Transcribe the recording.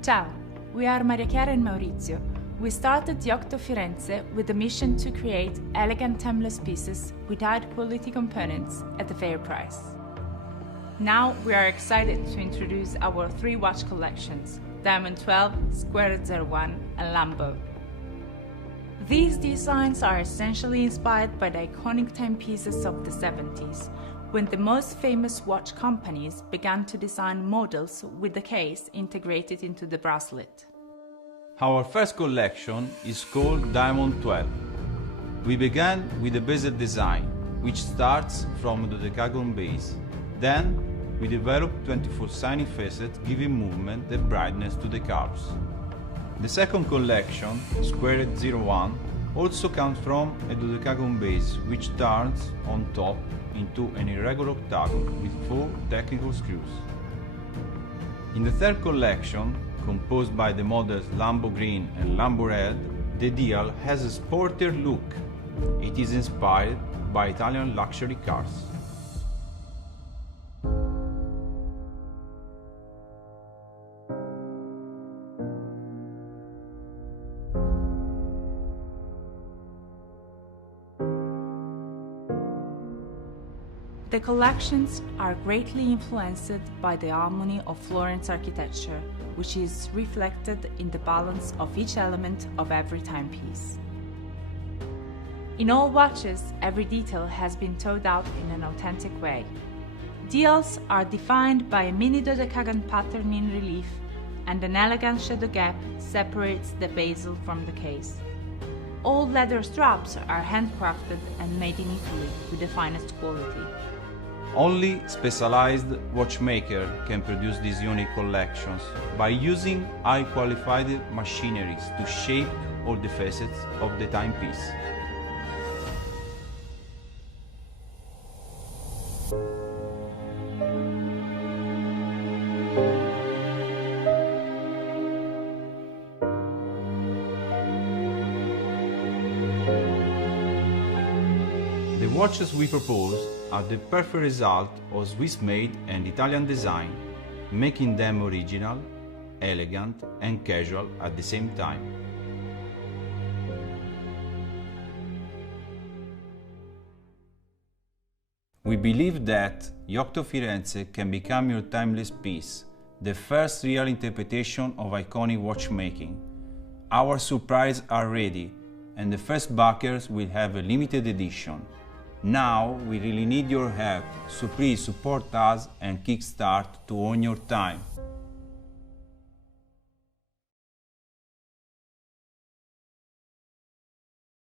Ciao, we are Maria Chiara and Maurizio. We started YOCTO Firenze with the mission to create elegant timeless pieces with high-quality components at a fair price. Now we are excited to introduce our three watch collections, Diamond 12, Square 01 and Lambo. These designs are essentially inspired by the iconic timepieces of the 70s, when the most famous watch companies began to design models with the case integrated into the bracelet. Our first collection is called Diamond 12. We began with a bezel design, which starts from the decagon base. Then, we developed 24 shiny facets giving movement and brightness to the curves. The second collection, Square 01, also comes from a dodecagon base, which turns on top into an irregular octagon with 4 technical screws. In the third collection, composed by the models Lambo Green and Lambo Red, the dial has a sportier look. It is inspired by Italian luxury cars. The collections are greatly influenced by the harmony of Florence architecture, which is reflected in the balance of each element of every timepiece. In all watches, every detail has been thought out in an authentic way. Dials are defined by a mini dodecagon pattern in relief, and an elegant shadow gap separates the bezel from the case. All leather straps are handcrafted and made in Italy with the finest quality. Only specialized watchmakers can produce these unique collections by using high-qualified machineries to shape all the facets of the timepiece. The watches we propose are the perfect result of Swiss-made and Italian design, making them original, elegant and casual at the same time. We believe that YOCTO Firenze can become your timeless piece, the first real interpretation of iconic watchmaking. Our surprises are ready, and the first backers will have a limited edition. Now we really need your help, so please support us and kickstart to own your time.